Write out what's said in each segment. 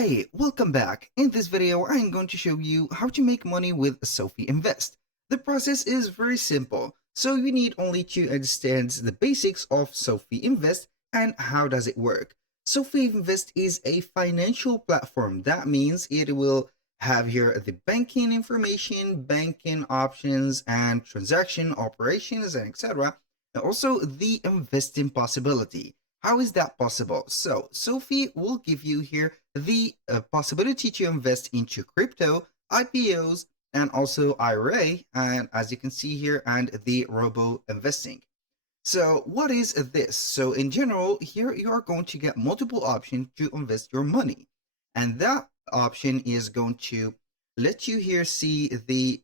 Hey, welcome back. In this video, I'm going to show you how to make money with SoFi Invest. The process is very simple, so you need only to understand the basics of SoFi Invest and how does it work. SoFi Invest is a financial platform. That means it will have here the banking information, banking options, and transaction operations, and etc. And also the investing possibility. How is that possible? So, SoFi will give you here the possibility to invest into crypto, IPOs, and also IRA, and as you can see here, and the robo investing. So what is this? So in general, here you are going to get multiple options to invest your money. And that option is going to let you here see the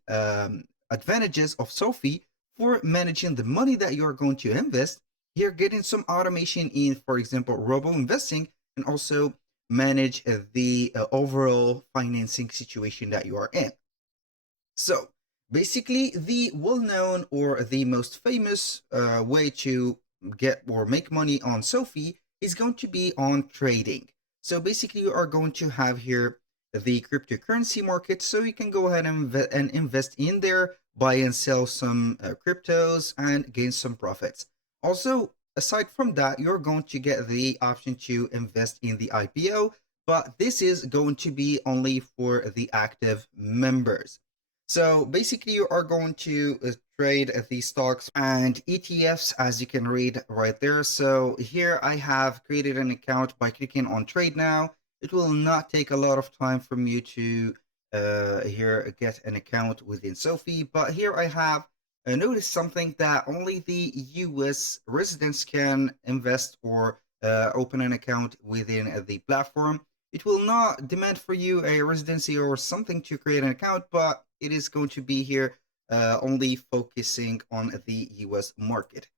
advantages of SoFi for managing the money that you are going to invest. Here, getting some automation in, for example, robo investing, and also manage the overall financing situation that you are in. So basically, the well-known or the most famous way to get or make money on SoFi is going to be on trading. So basically, you are going to have here the cryptocurrency market, so you can go ahead and invest in there, buy and sell some cryptos, and gain some profits. Also, aside from that, you're going to get the option to invest in the IPO, but this is going to be only for the active members. So basically, you are going to trade the stocks and ETFs, as you can read right there. So here I have created an account by clicking on Trade Now. It will not take a lot of time from you to here get an account within SoFi. But here I have noticed something that only the US residents can invest or open an account within the platform. It will not demand for you a residency or something to create an account, but it is going to be here only focusing on the US market.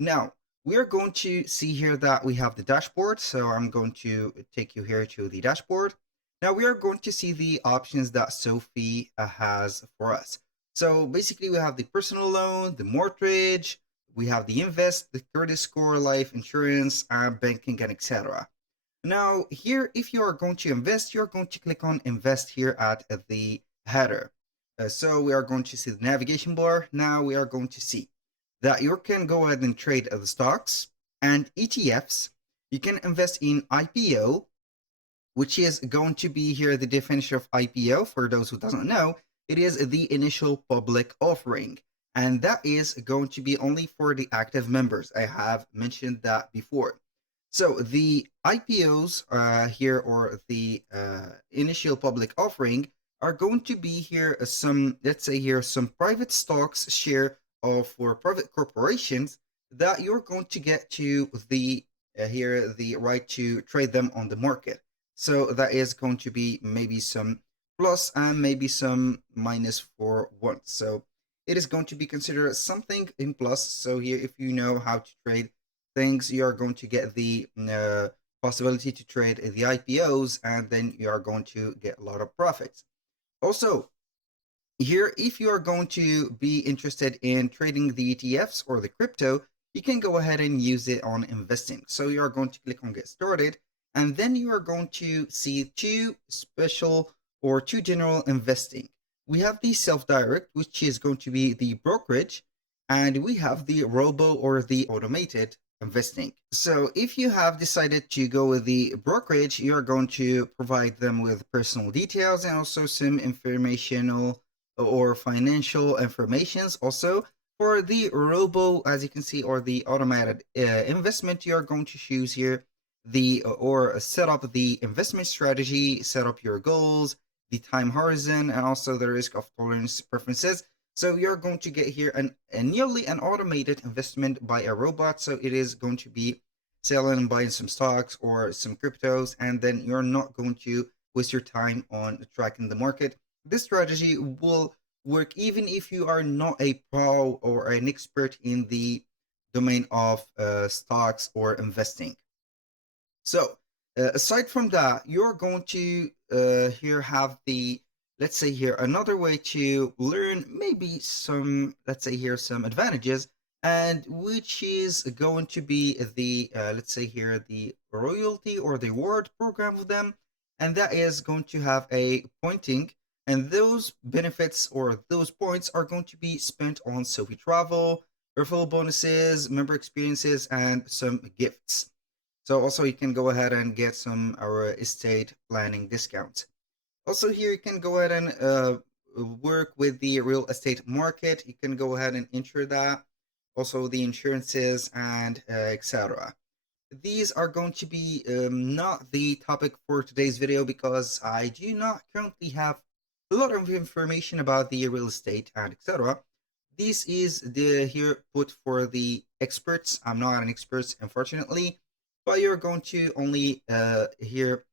Now, we are going to see here that we have the dashboard. So I'm going to take you here to the dashboard. Now we are going to see the options that SoFi has for us. So basically we have the personal loan, the mortgage, we have the invest, the credit score, life insurance, banking, and etc. Now here, if you are going to invest, you're going to click on invest here at the header. So we are going to see the navigation bar. Now we are going to see that you can go ahead and trade the stocks and ETFs. You can invest in IPO, which is going to be here the definition of IPO. For those who doesn't know, it is the initial public offering. And that is going to be only for the active members. I have mentioned that before. So the IPOs here, or the initial public offering, are going to be here some, let's say here, some private stocks share of for private corporations that you're going to get to the here the right to trade them on the market. So that is going to be maybe some plus and maybe some minus for one. So it is going to be considered something in plus. So here, if you know how to trade things, you are going to get the possibility to trade the IPOs, and then you are going to get a lot of profits. Also, here, if you are going to be interested in trading the ETFs or the crypto, you can go ahead and use it on investing. So you are going to click on get started, and then you are going to see two special or two general investing. We have the self-direct, which is going to be the brokerage, and we have the robo or the automated investing. So if you have decided to go with the brokerage, you're going to provide them with personal details and also some informational or financial informations. Also, for the robo, as you can see, or the automated investment, you are going to choose here the or set up the investment strategy, set up your goals, the time horizon, and also the risk of tolerance preferences. So you're going to get here a nearly an automated investment by a robot. So it is going to be selling and buying some stocks or some cryptos, and then you're not going to waste your time on tracking the market. This strategy will work even if you are not a pro or an expert in the domain of stocks or investing. So aside from that, you're going to here have the, let's say here, another way to learn maybe some, let's say here, some advantages, and which is going to be the, let's say here, the royalty or the reward program of them. and that is going to have a pointing, and those benefits or those points are going to be spent on SoFi travel, referral bonuses, member experiences, and some gifts. So also you can go ahead and get some our estate planning discounts. Also here you can go ahead and work with the real estate market. You can go ahead and ensure that. Also the insurances and etc. These are going to be not the topic for today's video because I do not currently have a lot of information about the real estate and etc. This is the here put for the experts. I'm not an expert, unfortunately, but you're going to only here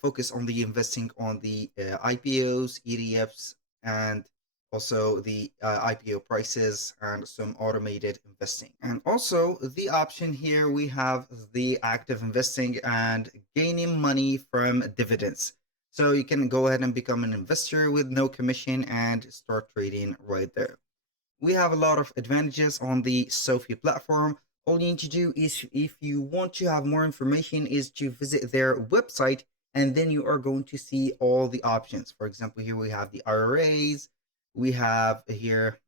focus on the investing on the IPOs, ETFs, and also the IPO prices and some automated investing. And also the option here we have the active investing and gaining money from dividends. So you can go ahead and become an investor with no commission and start trading right there. We have a lot of advantages on the SoFi platform. All you need to do is, if you want to have more information, is to visit their website, and then you are going to see all the options. For example, here we have the IRAs, we have here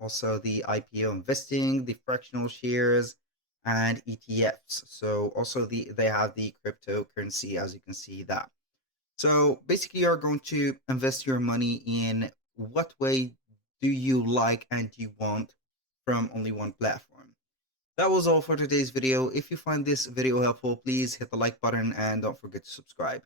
also the IPO investing, the fractional shares, and ETFs. So also they have the cryptocurrency, as you can see that. So basically, you're going to invest your money in what way do you like and you want from only one platform. That was all for today's video. If you find this video helpful, please hit the like button and don't forget to subscribe.